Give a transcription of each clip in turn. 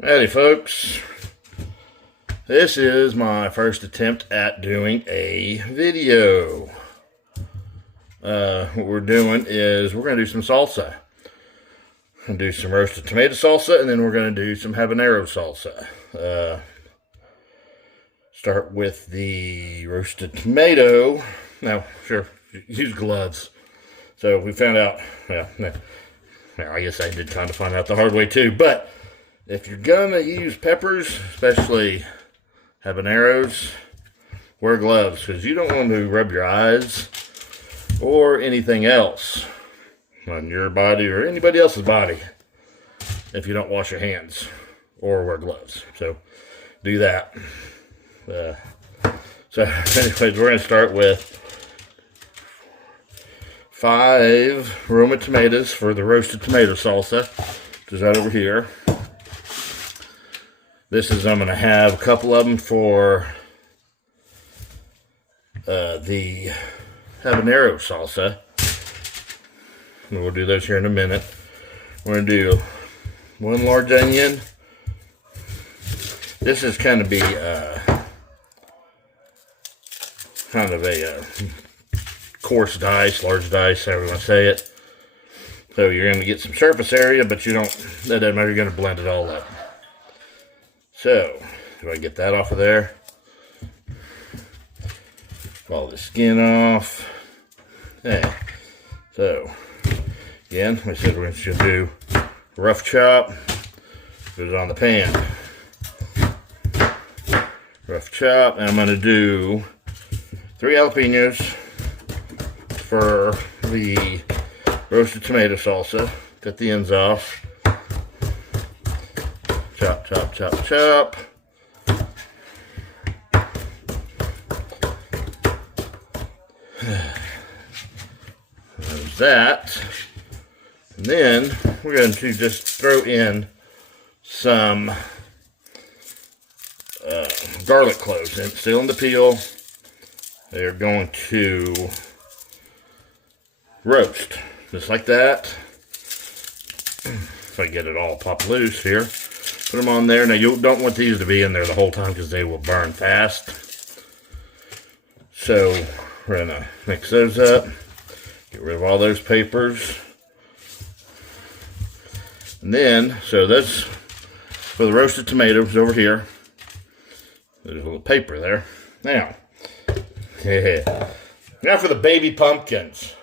Howdy folks, this is my first attempt at doing a video. What we're doing is we're going to do some salsa. We're going to do some roasted tomato salsa, and then we're going to do some habanero salsa. Start with the roasted tomato. Now, sure, use gloves. So we found out, I guess I did kind of find out the hard way too, but if you're gonna use peppers, especially habaneros, wear gloves because you don't want to rub your eyes or anything else on your body or anybody else's body if you don't wash your hands or wear gloves. So do that. So anyways, we're gonna start with 5 Roma tomatoes for the roasted tomato salsa, which is right over here. This is, I'm going to have a couple of them for the habanero salsa. And we'll do those here in a minute. We're going to do 1 large onion. This is kind of be kind of a coarse dice, large dice, however you want to say it. So you're going to get some surface area, but that doesn't matter, you're going to blend it all up. So, do I get that off of there? All the skin off. Okay. So, again, I said we're just going to do rough chop. Put it on the pan. Rough chop. And I'm going to do 3 jalapenos for the roasted tomato salsa. Cut the ends off. Chop, chop, chop, chop. There's that. And then we're going to just throw in some garlic cloves, and still in the peel. They're going to roast just like that. If I get it all popped loose here. Put them on there. Now, you don't want these to be in there the whole time because they will burn fast. So, we're going to mix those up. Get rid of all those papers. And then, so that's for the roasted tomatoes over here. There's a little paper there. Now, now for the baby pumpkins.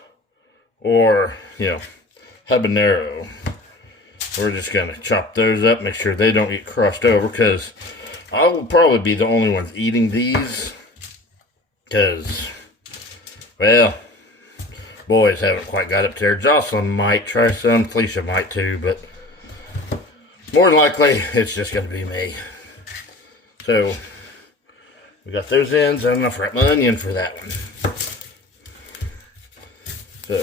Or, habanero. We're just going to chop those up, make sure they don't get crushed over, because I will probably be the only one eating these. Because, well, boys haven't quite got up there. Jocelyn might try some, Felicia might too, but more than likely, it's just going to be me. So, we got those ends. I'm going to fry my onion for that one. So,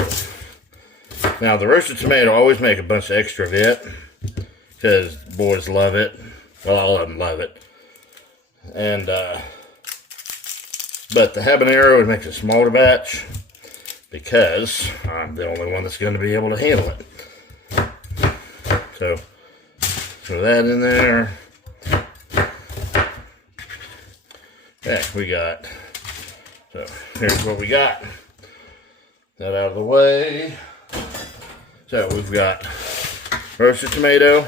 now, the roasted tomato, I always make a bunch of extra of it, because boys love it. Well, all of them love it. And, but the habanero, it makes a smaller batch, because I'm the only one that's going to be able to handle it. So, throw that in there. Okay, we got, so here's what we got. That out of the way. So we've got roasted tomato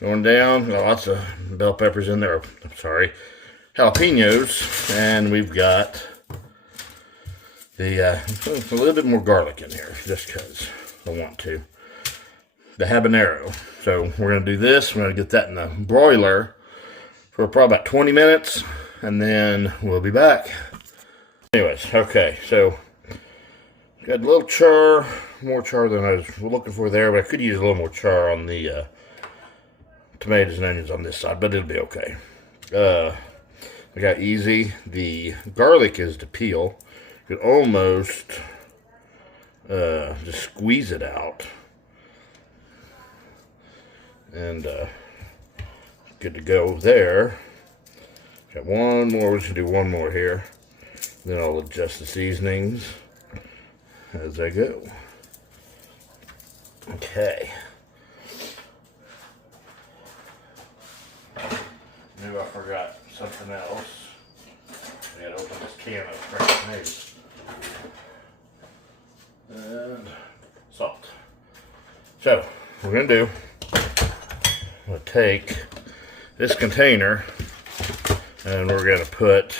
going down. Got lots of bell peppers in there. I'm sorry, jalapenos, and we've got the a little bit more garlic in here just because I want to. The habanero. So we're gonna do this. We're gonna get that in the broiler for probably about 20 minutes, and then we'll be back. Anyways, okay, so got a little char, more char than I was looking for there, but I could use a little more char on the tomatoes and onions on this side, but it'll be okay. I got easy. The garlic is to peel. You could almost just squeeze it out. And good to go there. Got one more. We're just going to do one more here. Then I'll adjust the seasonings as I go. Okay. knew I forgot something else. I gotta open this can of fresh tomatoes. And salt. So, what we're gonna do, we'll take this container and we're gonna put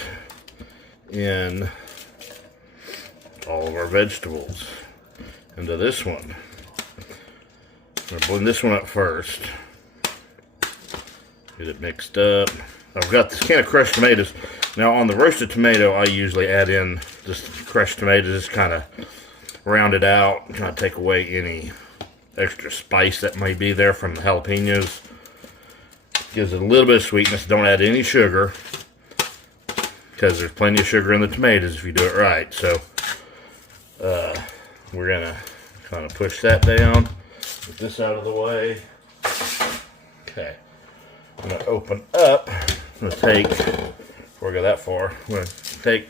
in all of our vegetables into this one. I'm gonna blend this one up first. Get it mixed up. I've got this can of crushed tomatoes. Now on the roasted tomato, I usually add in just crushed tomatoes, just kind of round it out, kind of take away any extra spice that may be there from the jalapenos. Gives it a little bit of sweetness. Don't add any sugar, because there's plenty of sugar in the tomatoes if you do it right. So we're gonna kind of push that down, get this out of the way. Okay, I'm gonna open up. I'm gonna take, before I go that far, I'm gonna take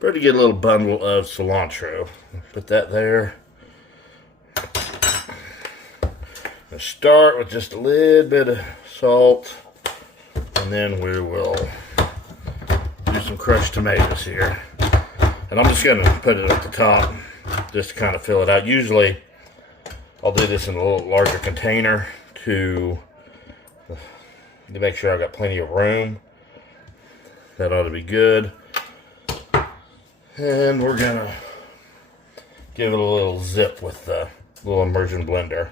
pretty good little bundle of cilantro. Put that there. I'll start with just a little bit of salt, and then we will do some crushed tomatoes here. And I'm just gonna put it at the top, just to kind of fill it out. Usually, I'll do this in a little larger container to make sure I've got plenty of room. That ought to be good. And we're gonna give it a little zip with the little immersion blender.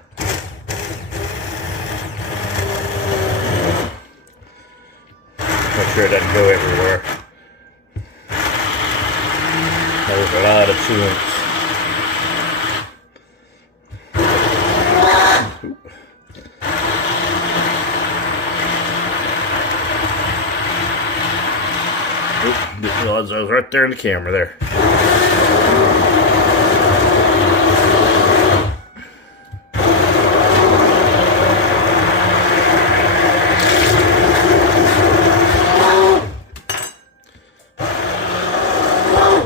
Make sure it doesn't go everywhere. That was a lot of chewing. I was right there in the camera there.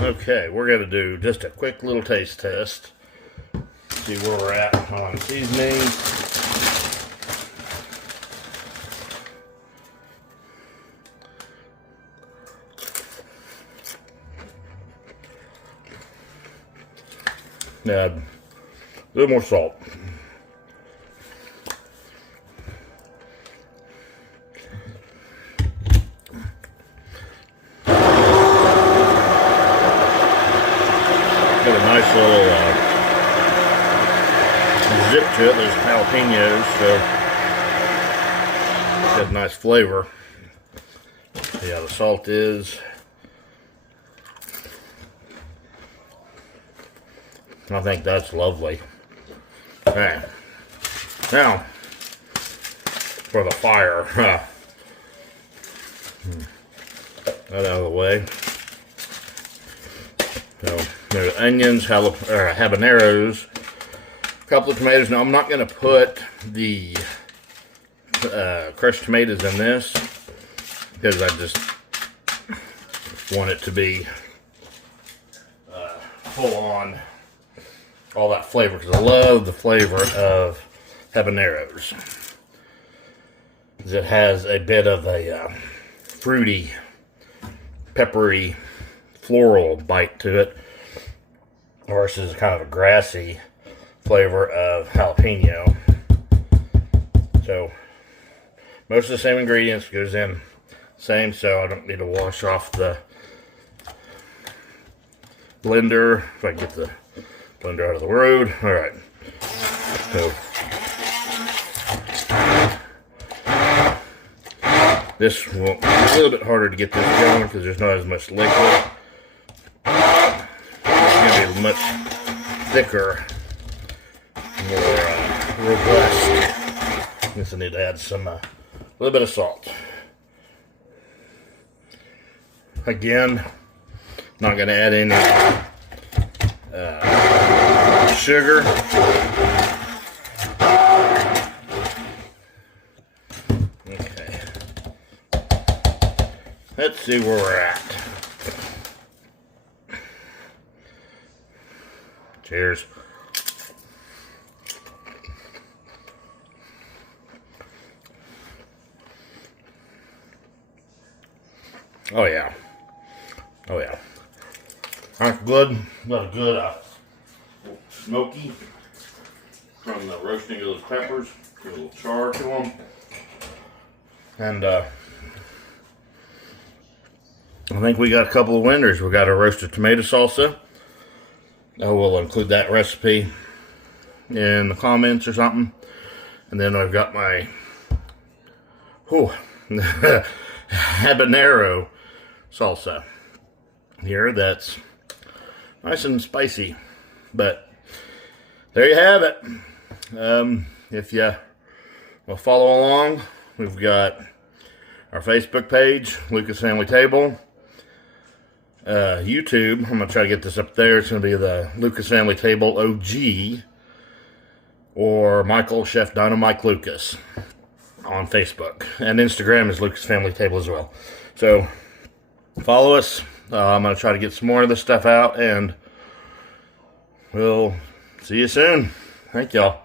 Okay, we're going to do just a quick little taste test. See where we're at on seasoning. Add a little more salt. Got a nice little zip to it. There's jalapenos, so got a nice flavor. Yeah, the salt is. I think that's lovely. Okay. Now, for the fire. That out of the way. So, there's onions, habaneros, a couple of tomatoes. Now, I'm not going to put the crushed tomatoes in this, because I just want it to be full on all that flavor, because I love the flavor of habaneros. It has a bit of a fruity, peppery, floral bite to it, versus kind of a grassy flavor of jalapeno. So most of the same ingredients goes in same, so I don't need to wash off the blender. If I get the blender out of the road. All right. So this will be a little bit harder to get this going because there's not as much liquid. It's going to be much thicker, more robust. I guess I need to add some, a little bit of salt. Again, not going to add any sugar. Okay. Let's see where we're at. Cheers. Oh yeah. Oh yeah. That's good. Got a good smoky from the roasting of those peppers. Give a little char to them. And I think we got a couple of winners. We got a roasted tomato salsa. I will include that recipe in the comments or something. And then I've got my Habanero salsa here that's nice and spicy. But there you have it. If you will follow along, we've got our Facebook page, Lucas Family Table. YouTube, I'm going to try to get this up there. It's going to be the Lucas Family Table OG or Michael Chef Dynamite Lucas on Facebook. And Instagram is Lucas Family Table as well. So follow us. I'm going to try to get some more of this stuff out, and we'll see you soon. Thank y'all.